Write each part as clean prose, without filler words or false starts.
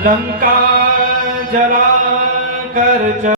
लंका जला कर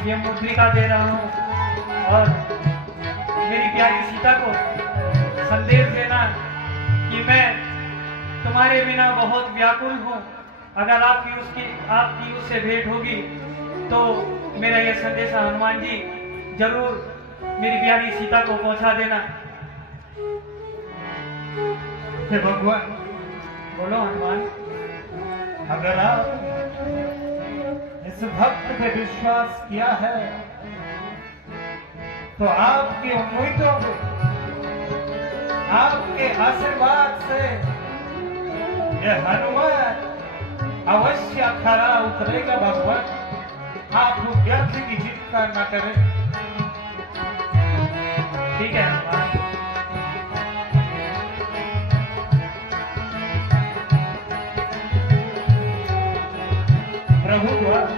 ये मुद्रिका दे रहा हूँ और मेरी प्यारी सीता को संदेश देना कि मैं तुम्हारे बिना बहुत व्याकुल हूँ। अगर आपकी उससे भेंट होगी तो मेरा यह संदेश हनुमान जी जरूर मेरी प्यारी सीता को पहुंचा देना। हे भगवान, बोलो हनुमान। अगर आप इस भक्त पे विश्वास किया है तो आपकी उम्मीदों पे, आपके आशीर्वाद से यह हनुमान अवश्य खरा उतरेगा। भगवान, आप व्यर्थ की चिंता न करें। ठीक है हनुमान। प्रभु द्वारा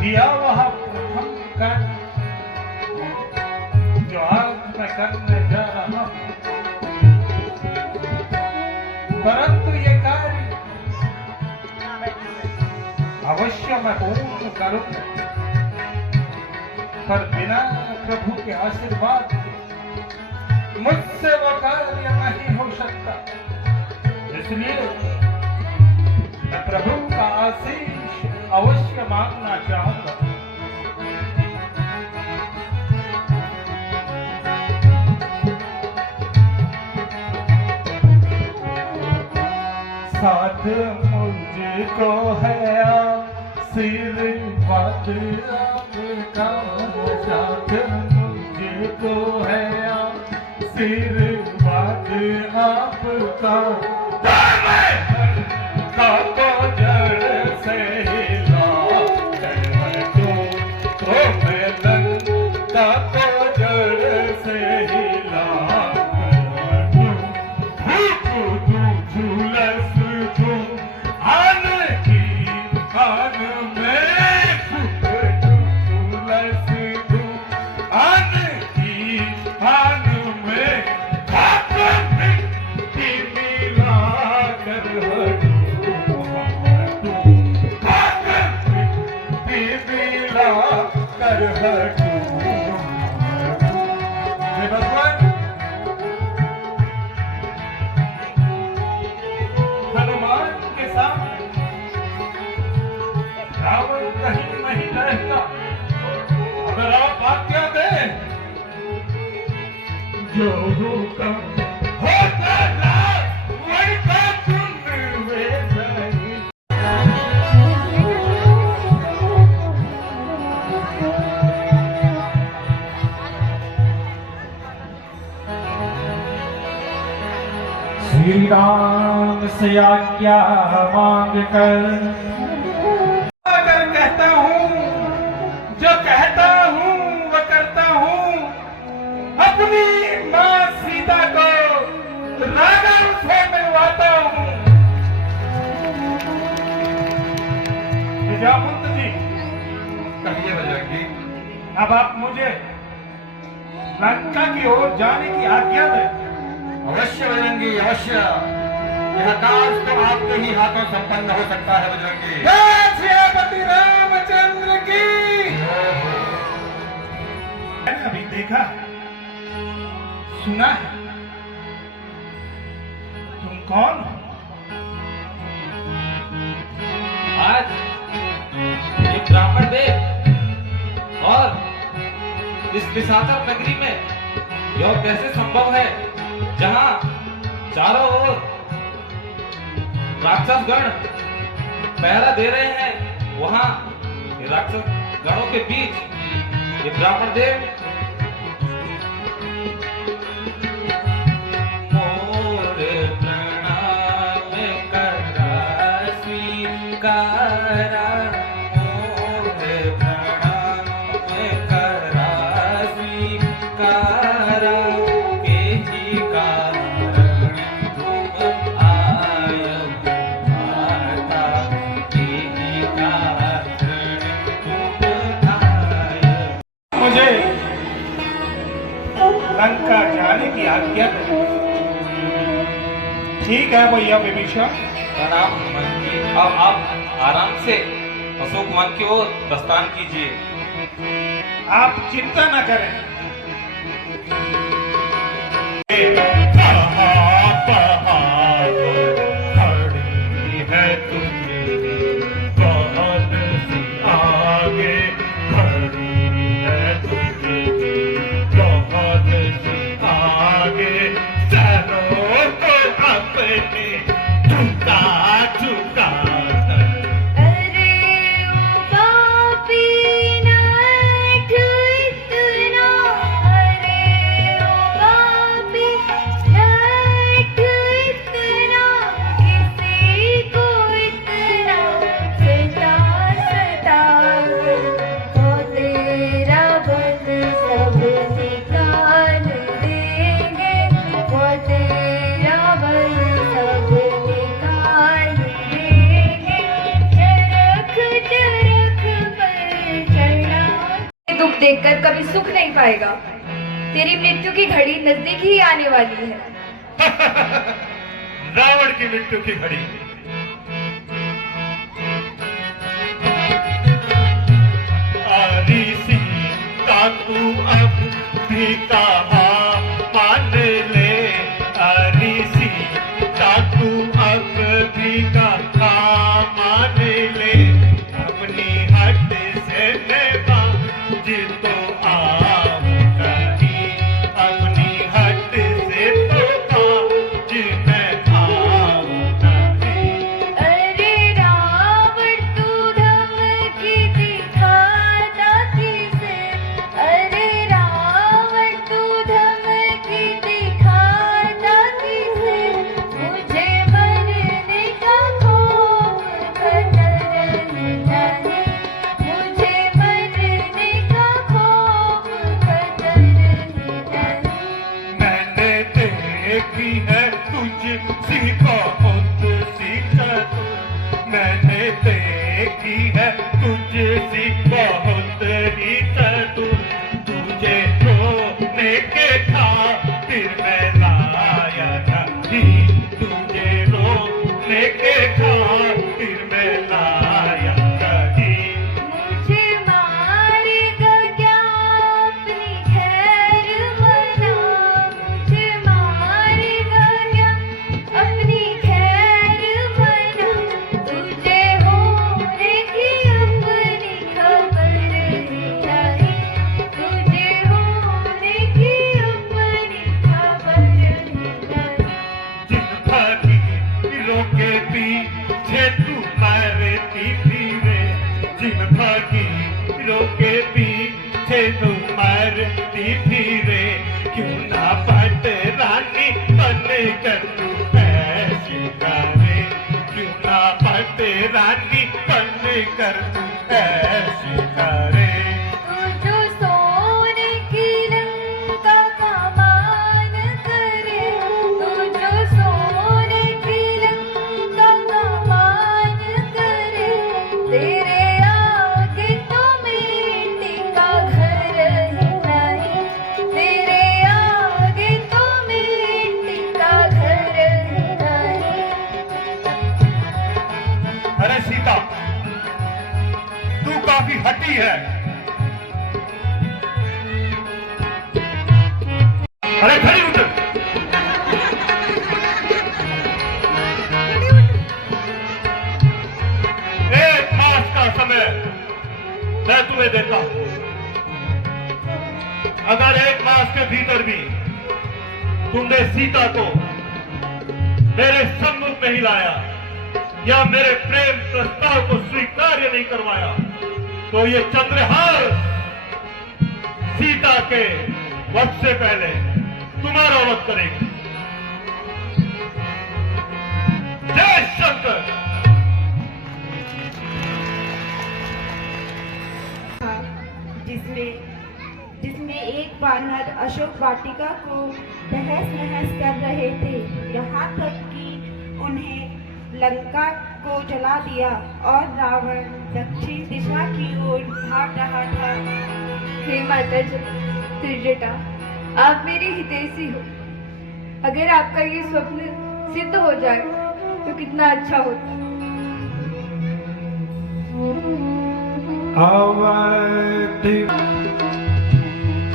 दिया वह प्रथम कर्म जो आज मैं करने जा रहा हूं, परंतु ये कार्य अवश्य मैं पूर्ण करूंगा, पर बिना प्रभु के आशीर्वाद के मुझसे वह कार्य नहीं हो सकता। इसलिए मैं प्रभु का आशीष अवश्य मांगना चाहूंगा। साथ मुझको है आशीर्वाद आपका, साथ मुझको है आशीर्वाद आपका। काको जड़ से हिला तो मैं काको जड़ से हिला झूलस तू आन की आन में झूलस तू आन की आन में मिला श्री राम से आज्ञा मांग कर अगर कहता हूँ, जो कहता हूँ वो करता हूँ, अपनी माँ सीता को रावण से मिलवाता हूँ। निजामुद्दीन जी, कहिए बजरंगी। अब आप मुझे लंका की ओर जाने की आज्ञा दें। अवश्य बजरंगी, अवश्य। यह कार्य तो आपके ही हाथों संपन्न हो सकता है बजरंगी। जय सियापति रामचंद्र की। मैंने अभी देखा, सुना है, तुम कौन हो? आज ये ब्राह्मण देव और इस निशाचर नगरी में यह कैसे संभव है जहां चारों ओर राक्षस गण पहरा दे रहे हैं, वहां ये राक्षस गणों के बीच ये ब्राह्मण देव मोर प्रणाम करा स्वीकारा, मोर प्रणाम करा स्वीकारा, के ही कारण तुम आए हो माता, के ही कारण तुम आए। मुझे लंका जाने की आज्ञा दे। ठीक है भैया विभीषण। प्रणाम मंत्री, अब आप आराम से अशोक वन की ओर प्रस्थान कीजिए। आप चिंता न करें। खड़ी है तुझे बहुत सी आगे, खड़ी है तुझे बहुत सी आगे, सरों को अपने झुका झुका कर। अरे ओ पापी नाठ इतना, अरे ओ पापी नाठ इतना, किसी को इतना सता सता कर, वो तेरा बल सब निकाल देंगे, वो तेरा बल सब निकाल देंगे, चरख चरख पर चढ़ा। दुख देखकर कभी सुख नहीं पाएगा, तेरी मृत्यु की घड़ी नजदीक ही आने वाली है। रावण की मृत्यु की घड़ी। सीता तू अब भी कहा मान ले, अरे सीता तू अब भी कहा मान ले, अपनी हट से बाज तो आओ नहीं, अपनी हट से तो बाज मैं आओ नहीं। अरे रावण तू धमकी दिखाता किसे, अरे रावण तू धमकी दिखाता किसे, मुझे मरने का खौफ खतर नहीं, मुझे मरने का खौफ खतर नहीं। मैंने देखी है तुझसी बहुत सी चतुर, मैंने देखी है तुझसी बहुत ही चतुर, तुझे रोने के खातिर मैं लाया नहीं, तुझे रोने के खातिर मैं लाया नहीं। मुझे मारेगा क्या अपनी खैर मना, मुझे मारेगा क्या अपनी खैर मना, तुझे होने की अपनी खबर नहीं, तुझे होने की अपनी खबर नहीं। जिन फकीरों के पीछे तू मरती फिरे, जिन फकीरों के पीछे तू मरती फिरे, क्यों ना पट रानी बन कर तू कर ऐसी करे। तू जो सोने की लंका का मान करे, तू जो सोने की लंका का मान करे, तेरे आगे तो मिट्टी का घर ही नहीं, तेरे आगे तो मिट्टी का घर ही नहीं। अरे सीता, तू काफी हठी है। अरे खड़ी उठ। एक मास का समय मैं तुम्हें देता हूं। अगर एक मास के भीतर भी तुमने सीता को मेरे सम्मुख नहीं लाया या मेरे प्रेम प्रस्ताव को स्वीकार्य नहीं करवाया, तो ये चंद्रहार सीता के वध से पहले तुम्हारा वध करेगी। जय शंकर। जिसमें एक वानर अशोक वाटिका को तहस नहस कर रहे थे, यहाँ तक कि उन्हें लंका को जला दिया और रावण दक्षिण दिशा की ओर भाग रहा था। हे माता जी, त्रिजटा, आप मेरी हितैषी हो। अगर आपका ये स्वप्न सिद्ध हो जाए तो कितना अच्छा होता।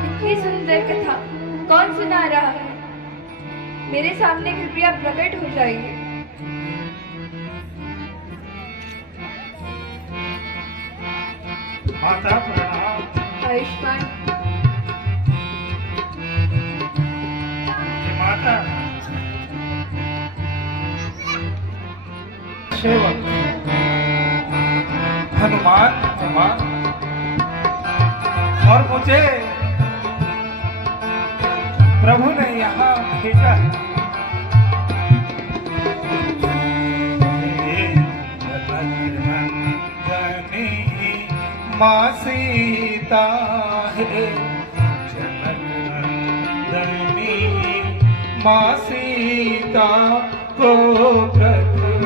इतनी सुंदर कथा कौन सुना रहा है? मेरे सामने कृपया प्रकट हो जाइए। माता प्रणाम। आयुष्मान। माता सेवक हनुमान कुमार और मुझे प्रभु ने यहाँ भेजा है। माँ सीता है जनक नंदनी, माँ सीता को प्रथम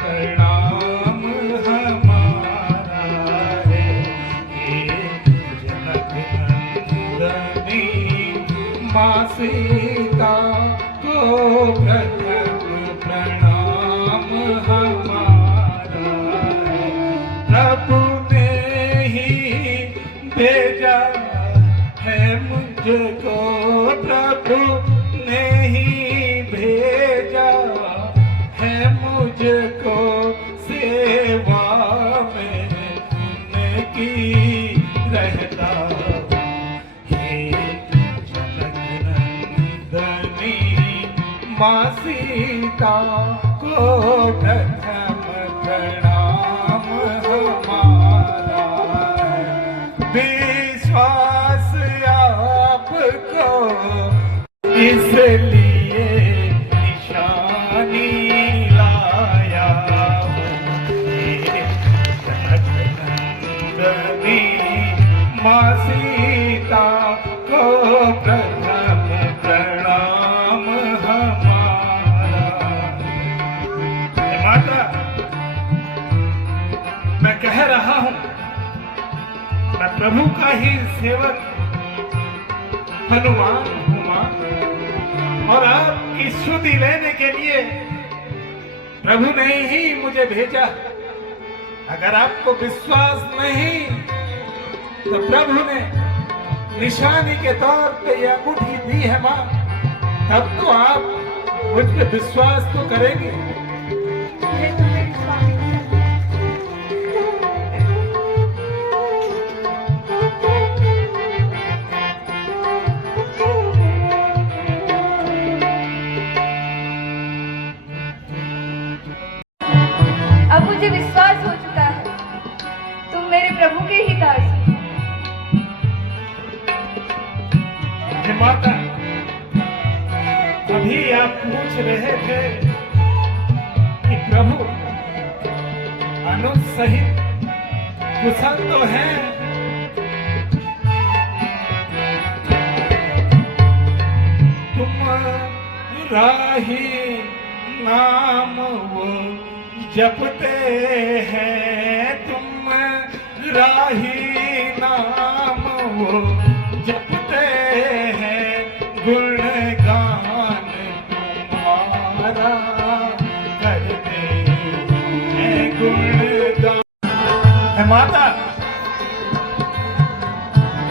प्रणाम हमारा है। हे जनक नंदनी, माँ सीता को प्रथम प्रणाम हमारा है। प्रभु भेजा है मुझको, प्रभु ने ही भेजा है मुझको, सेवा में उनकी रहता हूँ। हे जनक नंदनी, माँ सीता को प्रथम प्रणाम हमारा है। विश्वास आपको इसलिए निशानी लाया हूँ। जनक नंदनी, माँ सीता को प्रथम प्रणाम हमारा। माता, मैं कह रहा हूँ, मैं प्रभु का ही सेवक हनुमान हुआ और आपकी स्तुति लेने के लिए प्रभु ने ही मुझे भेजा। अगर आपको विश्वास नहीं तो प्रभु ने निशानी के तौर पे यह अंगूठी दी है मां, तब तो आप मुझ पे विश्वास तो करेंगे। अब मुझे विश्वास हो चुका है, तुम मेरे प्रभु के ही दास हो। माता, अभी आप पूछ रहे थे कि प्रभु अनुज सहित कुशल तो है। तुम राही नाम वो जपते हैं, तुम राही नाम वो जपते हैं, गुणगान तुम्हारा करते हैं, गुणगान। है माता,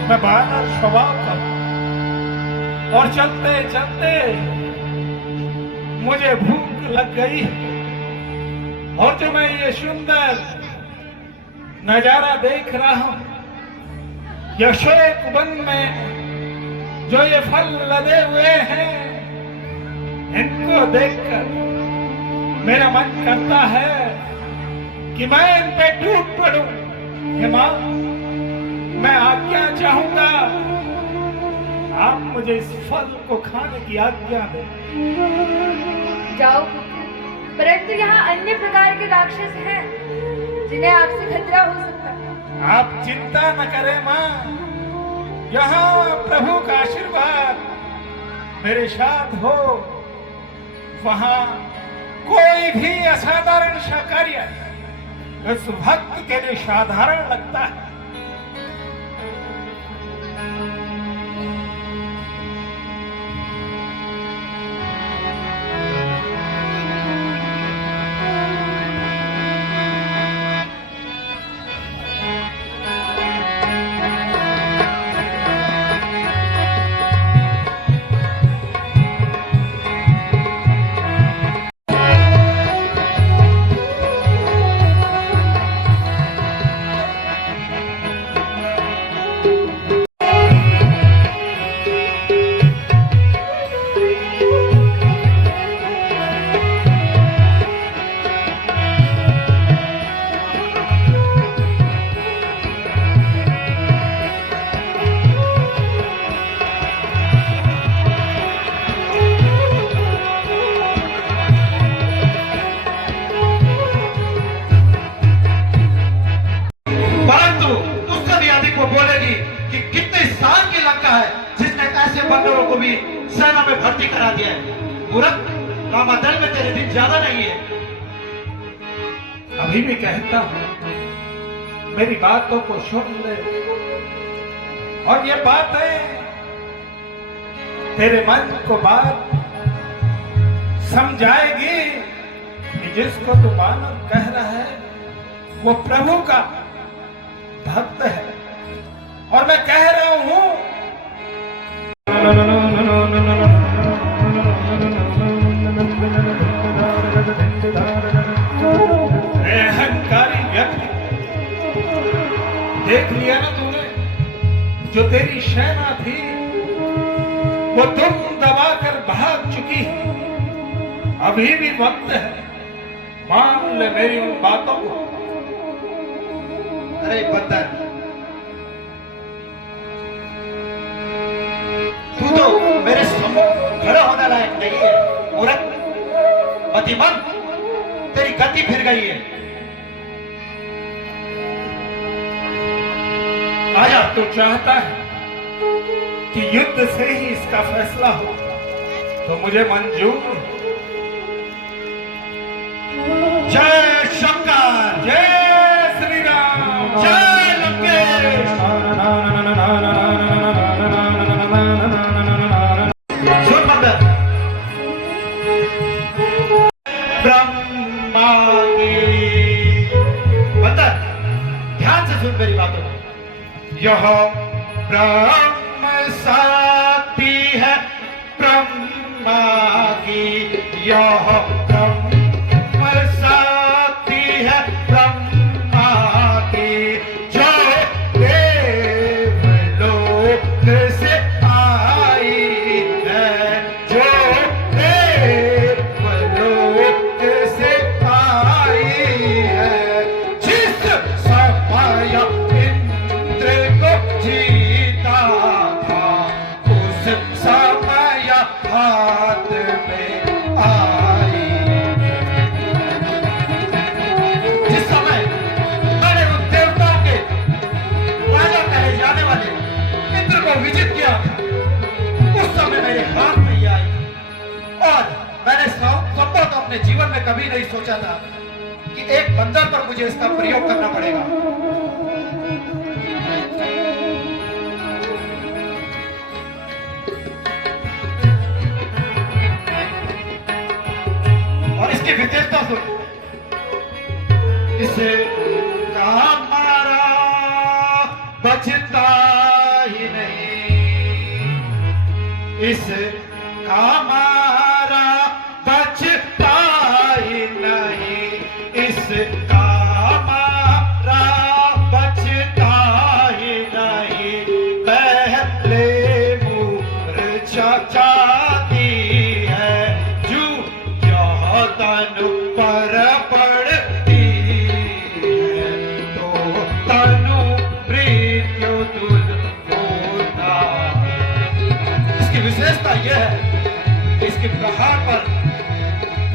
मैं बानर स्वभाव का और चलते चलते मुझे भूख लग गई, और जो मैं ये सुंदर नजारा देख रहा हूं, यशोक वन में जो ये फल लदे हुए हैं, इनको देखकर मेरा मन करता है कि मैं इन पे टूट पड़ूं। हे मां, मैं आज्ञा चाहूंगा, आप मुझे इस फल को खाने की आज्ञा दें। जाओ पुत्र, परंतु यहाँ अन्य प्रकार के राक्षस हैं जिन्हें आपसे खतरा हो सकता है। आप चिंता न करें मां, यहाँ प्रभु का आशीर्वाद मेरे साथ हो, वहां कोई भी असाधारण सा कार्य उस भक्त के लिए साधारण लगता है। बंदरों को भी सेना में भर्ती करा दिया है। मूर्ख, रामादल में तेरे दिन ज्यादा नहीं है। अभी भी कहता हूं, मेरी बातों को सुन ले, और ये बातें तेरे मन को बात समझाएगी कि जिसको तू बानर कह रहा है वो प्रभु का भक्त है, और मैं कह रहा हूं अहंकारी व्यक्ति, देख लिया ना तूने, जो तेरी सेना थी वो तुम दबाकर भाग चुकी है। अभी भी वक्त है, मान ले मेरी उन बातों को। अरे बंदर, तू तो मेरे सम्मुख खड़ा होने लायक नहीं है। मूर्ख, मतिमंद, तेरी गति फिर गई है। आया तो चाहता है कि युद्ध से ही इसका फैसला हो, तो मुझे मंजूर है। जय शंकर, जय श्री राम, जय लंकेश। सुन बंदर, ब्रह्मा की, बंदर ध्यान से सुन मेरी बातों को। यह ब्रह्म शक्ति है ब्रह्मा की, यह ब्रह्म शक्ति है ब्रह्मा की, जो देवलोक से आई है, जो देवलोक से आई है। जिस समय इंद्र को जीता था, उस समय हाथ में आई। जिस समय मैंने उन देवताओं के अपने जीवन में कभी नहीं सोचा था कि एक बंदर पर मुझे इसका प्रयोग करना पड़ेगा। और इसकी विशेषता सुन, इसे कहा मारा बचता ही नहीं, इस का मारा बचता ही नहीं, इस का मारा बचता ही नहीं, पहले मूर्छा जाती है जू यह तनु पर पड़ती है, तो तनु मृत्यु तुल होता है। इसकी विशेषता यह है कि इसके प्रहार पर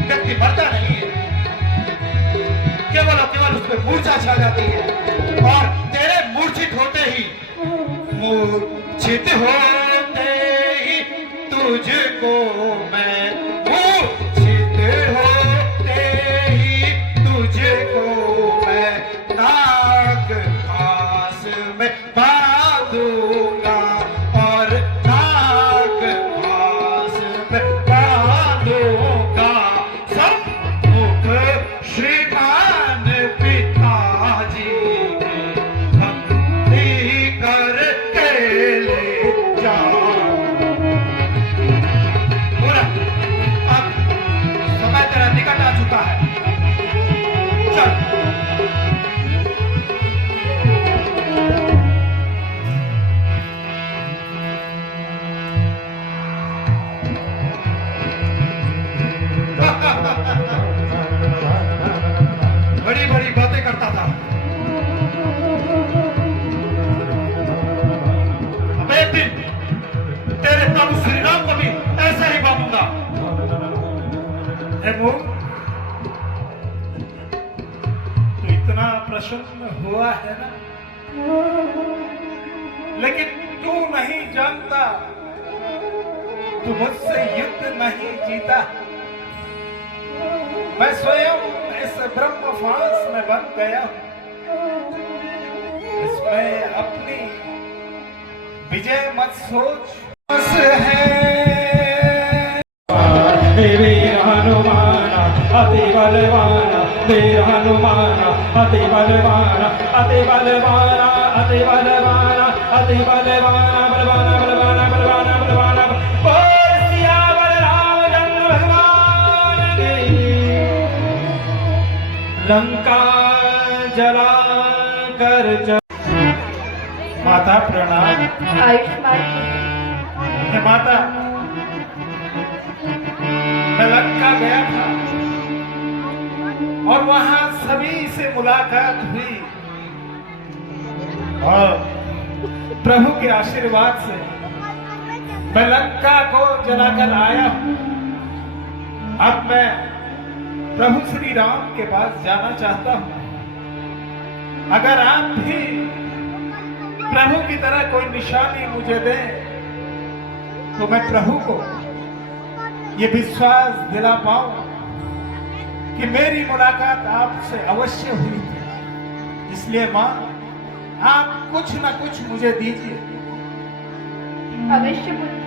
व्यक्ति मरता नहीं है, केवल और केवल उसमें मूर्छा छा जाती है, और तेरे मूर्छित होते ही तुझको मैं मूर्छित होते ही तुझको मैं नाग पास में बांधूंगा, और नाग पास में बांधूंगा, सम्मुख श्रीमान पिताजी के भक्ति करके ले जाओ। पूरा अब समय तेरा निकट आ चुका है, चल। बड़ी बड़ी बातें करता था, अब एक दिन तेरे प्रभु श्री राम को भी ऐसा ही बांधूंगा। हे मूर्ख, तू इतना प्रसन्न हुआ है ना, लेकिन तू नहीं जानता, तू मुझसे युद्ध नहीं जीता। मैं स्वयं इस ब्रह्म फांस में बंध गया हूं, इसमें अपनी विजय मत सोच। है वीर हनुमान अति बलवान, वीर हनुमान अति बलवान, अति बलवान, अति बलवान, अति बलवान, बलवान बलवान बलवान बलवान। बोल सियावर रामचंद्र भगवान की। लंका जला कर माता प्रणाम। आयुष्मान हे माता, मैं लंका गया था और वहां सभी से मुलाकात हुई, और प्रभु के आशीर्वाद से मैं लंका को जलाकर आया हूं। अब मैं प्रभु श्री राम के पास जाना चाहता हूं। अगर आप भी प्रभु की तरह कोई निशानी मुझे दें तो मैं प्रभु को ये विश्वास दिला पाऊं कि मेरी मुलाकात आपसे अवश्य हुई थी। इसलिए मां, आप कुछ ना कुछ मुझे दीजिए। अवश्य पुत्र।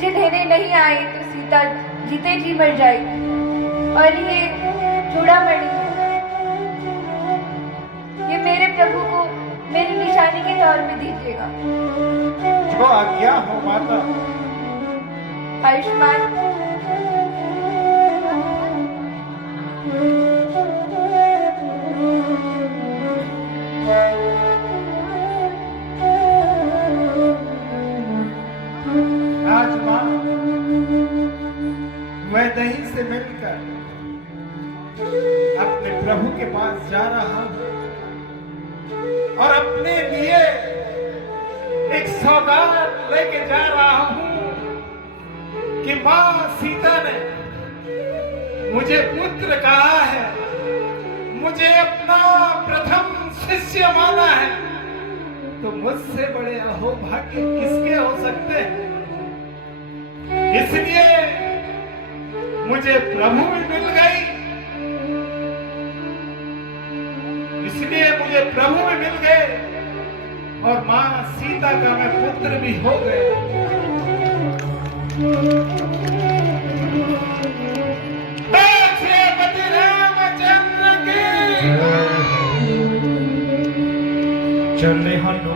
मुझे लेने नहीं आए तो सीता जीते जी मर जाएगी। और ये चूड़ामणि ये मेरे प्रभु को मेरी निशानी के तौर पे दीजिएगा। जो आज्ञा हो माता। आयुष्मान। आज मां मैं दही से मिलकर अपने प्रभु के पास जा रहा हूं और अपने लिए एक सौगात लेके जा रहा हूं कि मां सीता ने मुझे पुत्र कहा है, मुझे अपना प्रथम शिष्य माना है, तो मुझसे बड़े अहोभाग्य किसके हो सकते हैं। इसलिए मुझे प्रभु भी मिल गई, इसलिए मुझे प्रभु भी मिल गए और मां सीता का मैं पुत्र भी हो गए। श्रीपति रामचंद्र की चले हनुमान